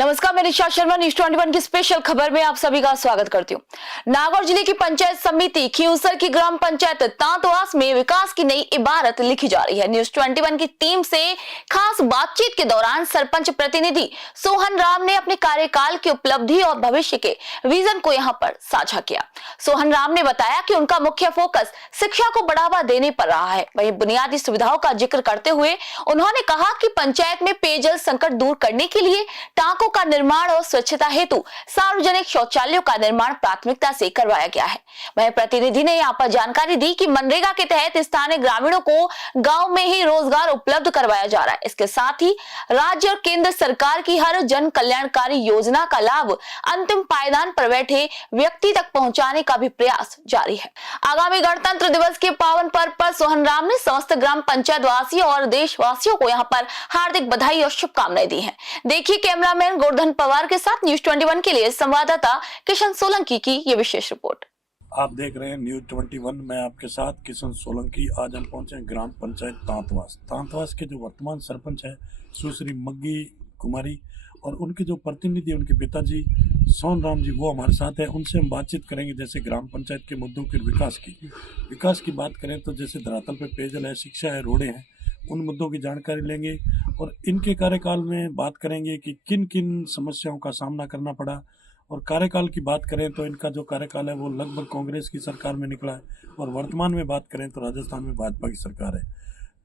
नमस्कार, मैं निशा शर्मा न्यूज 21 की स्पेशल खबर में आप सभी का स्वागत करती हूँ। नागौर जिले की पंचायत समिति खींवसर की ग्राम पंचायत तांतवास में विकास की नई इबारत लिखी जा रही है। न्यूज 21 की टीम से खास बातचीत के दौरान सरपंच प्रतिनिधि सोहन राम ने अपने कार्यकाल की उपलब्धि और भविष्य के विजन को यहाँ पर साझा किया। सोहन राम ने बताया कि उनका मुख्य फोकस शिक्षा को बढ़ावा देने पर रहा है। वहीं बुनियादी सुविधाओं का जिक्र करते हुए उन्होंने कहा कि पंचायत में पेयजल संकट दूर करने के लिए टांकों का निर्माण और स्वच्छता हेतु सार्वजनिक शौचालयों का निर्माण प्राथमिकता से करवाया गया है। वहीं प्रतिनिधि ने यहाँ पर जानकारी दी कि मनरेगा के तहत स्थानीय ग्रामीणों को गांव में ही रोजगार उपलब्ध करवाया जा रहा है। इसके साथ ही राज्य और केंद्र सरकार की हर जन कल्याणकारी योजना का लाभ अंतिम पायदान पर बैठे व्यक्ति तक पहुंचाने का भी प्रयास जारी है। आगामी गणतंत्र दिवस के पावन पर्व पर सोहन राम ने समस्त ग्राम पंचायत वासियों और देशवासियों को यहाँ पर हार्दिक बधाई और शुभकामनाएं दी हैं। देखिए कैमरामैन गोवर्धन पवार के साथ न्यूज 21 के लिए संवाददाता किशन सोलंकी की ये विशेष रिपोर्ट। आप देख रहे हैं न्यूज 21। मैं आपके साथ किशन सोलंकी। आज हम पहुंचे हैं ग्राम पंचायत तांतवास के जो वर्तमान सरपंच है सुश्री मग्गी कुमारी और उनके जो प्रतिनिधि उनके पिताजी सोहन राम जी, वो हमारे साथ हैं। उनसे हम बातचीत करेंगे जैसे ग्राम पंचायत के मुद्दों के विकास की बात करें तो जैसे धरातल पे पेयजल है, शिक्षा है, रोडें हैं, उन मुद्दों की जानकारी लेंगे और इनके कार्यकाल में बात करेंगे कि किन किन समस्याओं का सामना करना पड़ा। और कार्यकाल की बात करें तो इनका जो कार्यकाल है वो लगभग कांग्रेस की सरकार में निकला है और वर्तमान में बात करें तो राजस्थान में भाजपा की सरकार है।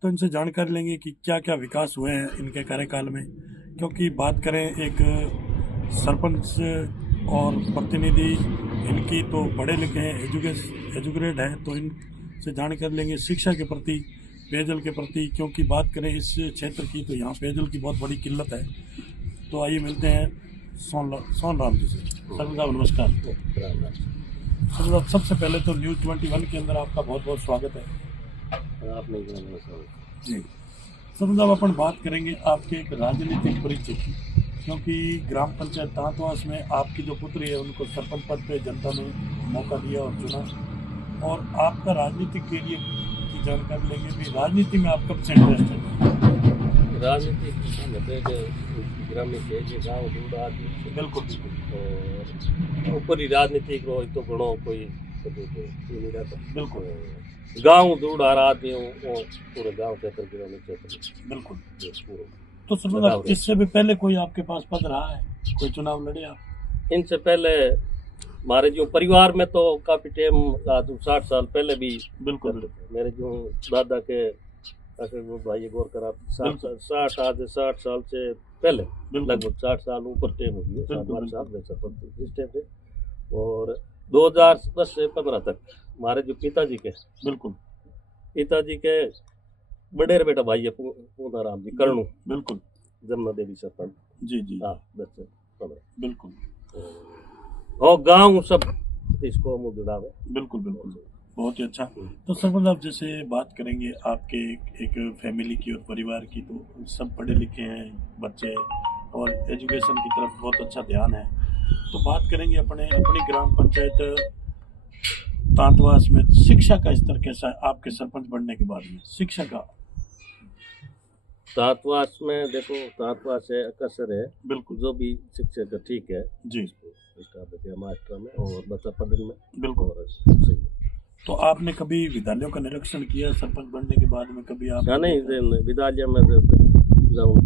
तो इनसे जानकारी लेंगे कि क्या क्या विकास हुए हैं इनके कार्यकाल में, क्योंकि बात करें एक सरपंच और प्रतिनिधि इनकी तो पढ़े लिखे हैं, एजुकेटेड हैं, तो इनसे जानकारी लेंगे शिक्षा के प्रति, पेयजल के प्रति, क्योंकि बात करें इस क्षेत्र की तो यहाँ पेयजल की बहुत बड़ी किल्लत है। तो आइए मिलते हैं सोहन राम जी से। सरपंच साहब नमस्कार। सरपंच साहब सबसे पहले तो न्यूज 21 के अंदर आपका बहुत बहुत स्वागत है। आपने जी सरपंच साहब, अपन बात करेंगे आपके एक राजनीतिक परिचय की, क्योंकि ग्राम पंचायत तांतवास में आपकी जो पुत्री है उनको सरपंच पद पे जनता ने मौका दिया और चुना, और आपका राजनीतिक कैरियर की जानकारी लेंगे भी राजनीति में आप कब से इंटरेस्ट है? राजनीति ग्रामीण गाँव दूर बिल्कुल और ऊपरी राजनीति को तो घणो कोई बिल्कुल गाँव दूर आदमी और पूरे गाँव क्षेत्र बिल्कुल। पूरे तो सरपंच साहब इससे भी पहले कोई आपके पास पद रहा है, कोई चुनाव लड़े आप? इनसे पहले हमारे जो परिवार में तो काफी टाइम 60 साल पहले भी बिल्कुल मेरे जो दादा के भाई गौर कर आप 60 साल से पहले लगभग 60 साल ऊपर टाइम हो गया इस टाइम पे। और 2010 से 15 तक हमारे जो पिताजी के बड़े बेटा भाई है पूना राम जी कर्णू, बिल्कुल जमुना देवी सरपंच जी हाँ 10 से 15 बिल्कुल। और गाँव सब इसको मुँह जुड़ावे बिल्कुल बहुत ही अच्छा। तो सरपंच साहब जैसे बात करेंगे आपके एक फैमिली की और परिवार की, तो सब पढ़े लिखे हैं बच्चे और एजुकेशन की तरफ बहुत अच्छा ध्यान है। तो बात करेंगे अपनी ग्राम पंचायत तांतवास में शिक्षा का स्तर कैसा है आपके सरपंच बनने के बाद में? शिक्षा का तांतवास में देखो, तांतवास है अकसर है बिल्कुल, जो भी शिक्षा का ठीक है जी मास्टर में और बच्चा पढ़ने में बिल्कुल और सही है। तो आपने कभी विद्यालयों का निरीक्षण किया सरपंच बनने के बाद में? कभी आप नहीं विद्यालय में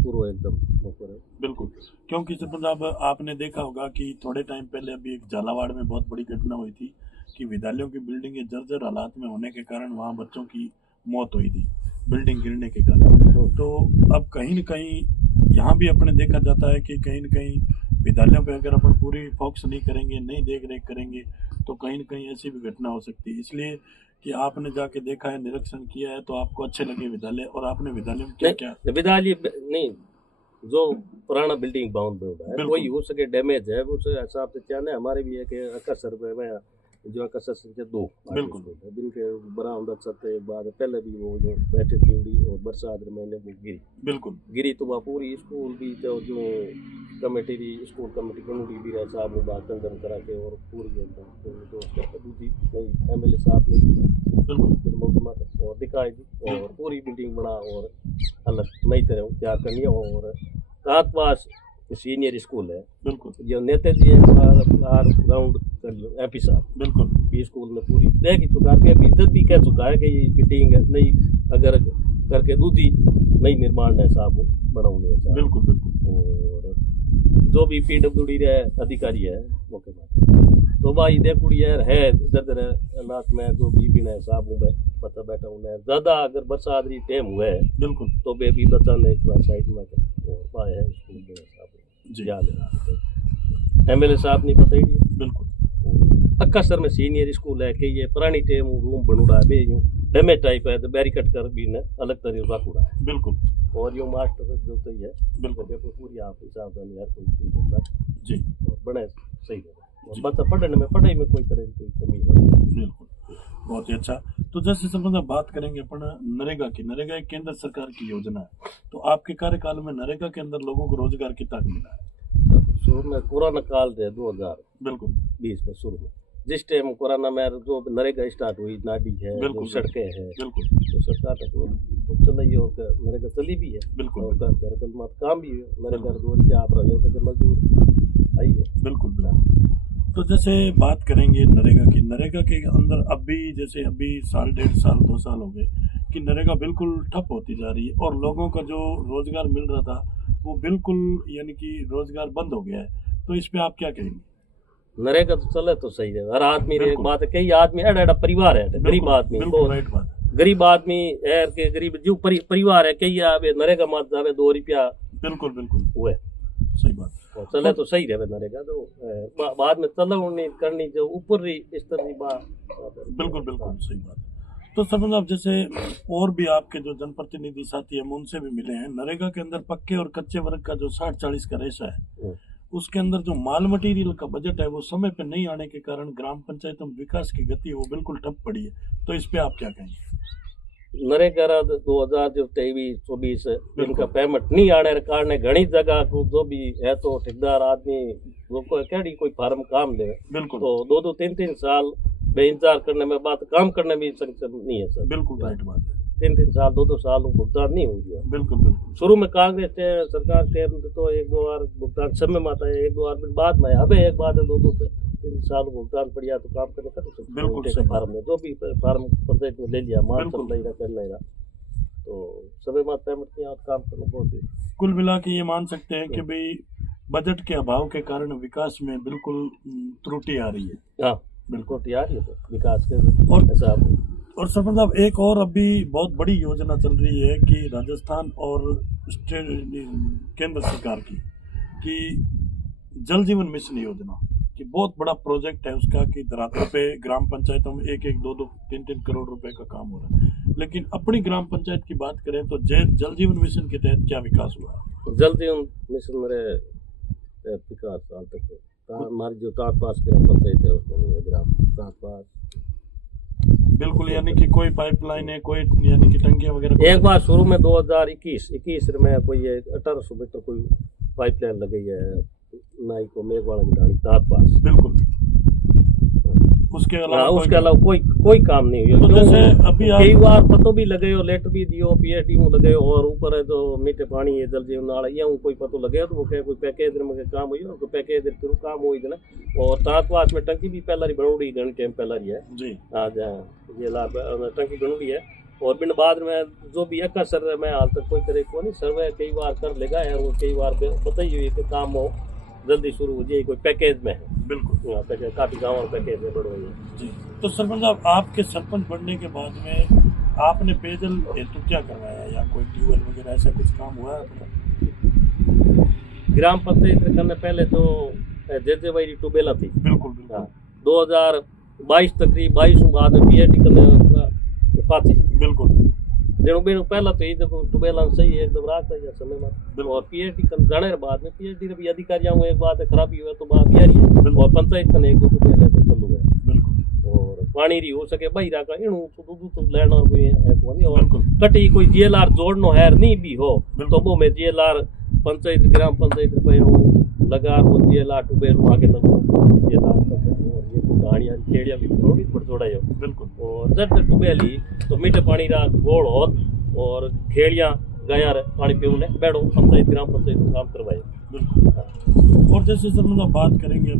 पूरा एकदम बिल्कुल, क्योंकि सरपंच साहब आपने देखा होगा कि थोड़े टाइम पहले अभी एक झालावाड़ में बहुत बड़ी घटना हुई थी कि विद्यालयों की बिल्डिंगें जर्जर हालात में होने के कारण वहाँ बच्चों की मौत हुई थी बिल्डिंग गिरने के कारण। तो अब कहीं न कहीं यहाँ भी अपने देखा जाता है कि कहीं न कहीं विद्यालयों पे अगर अपन पूरी फोकस नहीं करेंगे, नहीं देख रेख करेंगे, तो कहीं न कहीं ऐसी भी घटना हो सकती है। इसलिए कि आपने जाके देखा है, निरीक्षण किया है, तो आपको अच्छे लगे विद्यालय, और आपने विद्यालय में क्या क्या? विद्यालय नहीं, जो पुराना बिल्डिंग बाउंड है कोई हो सके डैमेज है उस हिसाब से क्या नहीं। हमारे भी एक अकसर में जो अकसर संख्या 2 बिल्कुल जिनके बरामदा सकते एक बार पहले भी वो जो बैठक की उड़ी और बरसात महीने में गिरी तो वहाँ पूरी स्कूल भी जो कमेटी भी स्कूल कमेटी कमेटी भी रहे साहब ने बात कंदन करा के और पूरी दूसरी MLA साहब ने मुकदमा और दिखाई दी और पूरी बिल्डिंग बना और अलग नई तरह तैयार करनी है। और तांतवास सीनियर स्कूल है, बिल्कुल जो नेताजी ग्राउंड कर लो एपी साहब, बिल्कुल ये स्कूल में पूरी तय की चुका है, अभी इज्जत भी कह चुका है कि ये बिल्डिंग नहीं अगर करके दूसरी नई निर्माण है साहब बनाऊंगी है साहब। बिल्कुल बिल्कुल। और जो भी पीडब्ल्यूडी रे अधिकारी है मौके पर तो भाई देखुड़ी है जदर हालात में जो भी बिना हिसाब हूँ मैं बता बैठा हूँ मैं ज्यादा अगर बरसात री टाइम हुआ है बिल्कुल तो बेबी बचा ने एक बार साइड में और पाए है स्कूल में साहब जी। याद है एमएलए साहब नहीं पता ही नहीं बिल्कुल अक्सर में सीनियर स्कूल है कि ये पुरानी टाइम रूम बनूड़ा है बे यूं डैमेज टाइप है तो बैरिकेड कर भी ने अलग तरह रखूड़ा है बिल्कुल और यो मास्टर जो तो ही है बिल्कुल पेपर पूरी आप हिसाब से यार कोई जी और बड़े सही है और बच्चा पढ़ाई में कोई तरह की कोई कमी है बिल्कुल। बहुत ही अच्छा। तो जैसे संबंध में बात करेंगे अपन नरेगा की। नरेगा एक केंद्र सरकार की योजना है, तो आपके कार्यकाल में नरेगा के अंदर लोगों को रोजगार कितना मिला है? शुरू में कोरोना काल थे 2020 बिल्कुल में शुरू में जिस टाइम कोरोना में जो नरेगा स्टार्ट हुई नाडी है बिल्कुल, जो सड़कें हैं बिल्कुल तो सरकार ने तो खूब चलाई और नरेगा चली भी है बिल्कुल और घर मत काम भी है नरेगा रोज के आप रहे हो मजदूर आई है बिल्कुल बिल्कुल। तो जैसे बात करेंगे नरेगा की। नरेगा के अंदर अभी जैसे अभी साल 1.5 साल 2 साल हो गए कि नरेगा बिल्कुल ठप होती जा रही है और लोगों का जो रोजगार मिल रहा था वो बिल्कुल यानी कि रोजगार बंद हो गया है, तो इस पे आप क्या कहेंगे? नरेगा तो चले तो सही है हर आदमी रे एक बिल्कुल। बात है कई आदमी एड़ा परिवार है गरीब आदमी बिल्कुल तो राइट बात है। गरीब आदमी है के गरीब जो परिवार है कई आवे नरेगा मत जावे 2 रुपया बिल्कुल बिल्कुल हुए सही बात। और चले तो सही रहे नरेगा तो बाद में चलनी करनी जो ऊपर स्तर की बात बिल्कुल बिल्कुल सही बात। तो समझ आप जैसे और भी आपके जो जनप्रतिनिधि साथी हैं उनसे भी मिले हैं। नरेगा के अंदर पक्के और कच्चे वर्ग का जो 60-40 का रेशा है उसके अंदर जो माल मटेरियल का बजट है वो समय पे नहीं आने के कारण ग्राम पंचायतों में विकास की गति वो बिल्कुल ठप पड़ी है, तो इस पे आप क्या कहेंगे? नरेगा 2023-24 इनका पेमेंट नहीं आने के कारण घनी जगह को जो भी है तो ठेकेदार आदमी वो कड़ी कोई फार्म काम ले बिल्कुल तो 2-2 3-3 साल बे इंतजार करने में बात काम करने में सक्षम नहीं है सर। बिल्कुल राइट बात है। 3-3 साल 2-2 साल भुगतान नहीं हो गया। बिल्कुल बिल्कुल शुरू में कांग्रेस सरकार के तो 1-2 बार भुगतान समय में आता है 1-2 बार बाद में अबे एक बात है 2-2 3 साल भुगतान पड़ गया तो काम करने कर सकते बिल्कुल सही फार्म में जो भी फार्म पंचायत में ले लिया मान बिल्कुल। सब नहीं रहा कर नहीं रहा तो समय में पेमेंट नहीं आता काम करना बहुत ही कुल मिला के ये मान सकते हैं कि भाई बजट के अभाव के कारण विकास में बिल्कुल त्रुटि आ रही है। हाँ बिल्कुल तैयार है तो विकास के और ऐसा और सरपंच साहब एक और अभी बहुत बड़ी योजना चल रही है कि राजस्थान और स्टेट केंद्र सरकार की कि जल जीवन मिशन योजना कि बहुत बड़ा प्रोजेक्ट है उसका कि धरातल पे ग्राम पंचायतों में 1-1, 2-2, 3-3 करोड़ रुपए का काम हो रहा है, लेकिन अपनी ग्राम पंचायत की बात करें तो जल जीवन मिशन के तहत क्या विकास हुआ है? जल जीवन मिशन मेरे विकास साल तक हमारी जो ताक पास ग्राम पंचायत है उसमें नहीं है ग्राम ताक पास बिल्कुल यानी कि कोई पाइपलाइन है कोई यानी कि टंकियां वगैरह एक बार शुरू में 2021 में कोई 1800 मीटर कोई पाइपलाइन लगी है नाई को मेघवाड़ा की ढाणी ताक पास बिल्कुल उसके अलावा कोई काम नहीं हुआ। तो जैसे अभी कई बार पतो भी लगे हो लेटर भी दियो पीएचडी में लगे हो और ऊपर है जो मीठे पानी है जल जीवन नाला ये कोई पतो लगे तो वो कहे कोई पैकेज में काम हुई तो पैकेज फिर काम हुई ना और तातवास में टंकी भी पहला बनोड़ी घनी टाइम पहला है जी आज ये लाभ टंकी बनोड़ी है और बिन बाद में जो भी एक सर्वे में हाल तक कोई तरह को नहीं सर्वे कई बार कर लेगा है वो कई बार पता ही हुई कि काम हो जल्दी शुरू हो जाए कोई पैकेज में है बिल्कुल काफी गाँव और पैकेज में बढ़ो जी। तो सरपंच साहब आपके सरपंच बनने के बाद में आपने पेयजल हेतु क्या करवाया या कोई ट्यूबवेल वगैरह ऐसा कुछ काम हुआ है? ग्राम पंचायत करने पहले तो जैसे भाई ट्यूबवेल थी बिल्कुल बिल्कुल 2022 तकरीब 22 बाद में पीएचडी करने पाती बिल्कुल जेणु बेणु पहला तो ये ट्यूबवेल सही है एकदम राख है समय में और पीएचडी कर जाने के बाद में पीएचडी भी अधिकारियों में एक बात है खराबी हुआ तो बात यार है और पंचायत करने 1-2 ट्यूबवेल है तो चलू है बिल्कुल और पानी री हो सके भाई राखा इणु तो दूध तो लेना और कोई है को नहीं और बिल्कुल कटी कोई जीएलआर जोड़नो है नहीं भी हो तो वो में जीएलआर पंचायत ग्राम पंचायत रुपये लगा वो जीएलआर ट्यूबवेल आगे लगो जीएलआर ये तो कहानियां खेड़िया भी थोड़ी पर जोड़ायो बिल्कुल और जट ट्यूबवेल ही तो मीठे पानी रा गोड़ होत और खेड़िया गया पानी पीने बैठो पंचायत ग्राम पंचायत काम करवाए बिल्कुल। और जैसे सर मतलब बात करेंगे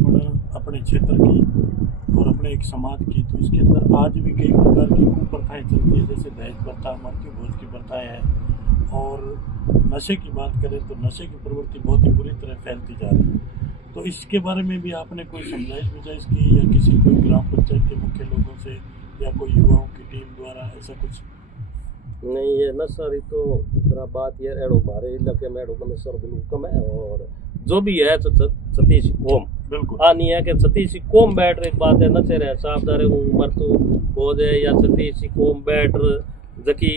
अपने क्षेत्र की और अपने एक समाज की, तो इसके अंदर आज भी कई प्रकार की कुप्रथाएं चलती है, जैसे दहेज प्रथा, मृत्यु भोज की प्रथाएं हैं। और नशे की बात करें तो नशे की प्रवृत्ति बहुत ही बुरी तरह फैलती जा रही है। तो इसके बारे में भी आपने कोई समझाइश बुझाइश की या किसी कोई ग्राम पंचायत के मुख्य लोगों से या कोई युवाओं की टीम द्वारा ऐसा कुछ? नहीं, ये नशा तो खरा बात ये एड़ो हमारे इलाके में एड़ो नशा बिल्कुल कम है। और जो भी है सतीश कोम बिल्कुल नहीं है कि सतीश कोम बैठ रही बात है नशे रहे साहबदारे उम्र तो हो जाए या सतीश कोम बैठ जकी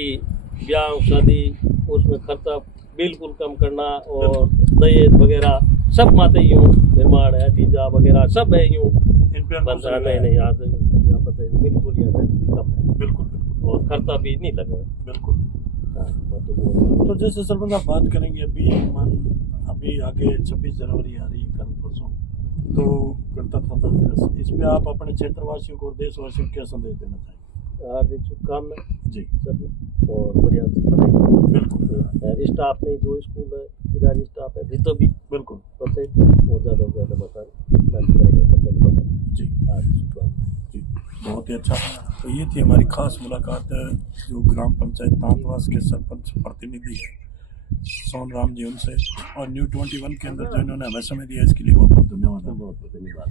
ब्याह शादी उसमें खर्चा बिल्कुल कम करना और दहेज वगैरह सब माते यूँ निर्माण है वीजा वगैरह सब है यूँ इन पे बंदा नहीं याद बिल्कुल याद है कम है बिल्कुल और खर्चा भी नहीं लगा बिल्कुल। हाँ, तो तो जैसे सरपंच आप बात करेंगे अभी आगे 26 जनवरी आ रही है कल परसों, तो गणतंत्र दिवस, इस पे आप अपने क्षेत्रवासियों को और देशवासियों को क्या संदेश देना चाहेंगे? हार्दिक शुभकामनाएं जी सब और बढ़िया से पढ़ाई बिल्कुल स्टाफ नहीं जो स्कूल है इधर स्टाफ है जितो भी बिल्कुल पता और ज़्यादा बता जी हार्दिक शुभकामनाएं। जी बहुत ही अच्छा। तो ये थी हमारी खास मुलाकात जो ग्राम पंचायत तांतवास के सरपंच प्रतिनिधि है सोन राम जी उनसे, और New 21 के अंदर जो इन्होंने हमें समय दिया इसके लिए बहुत बहुत धन्यवाद। बहुत बहुत धन्यवाद।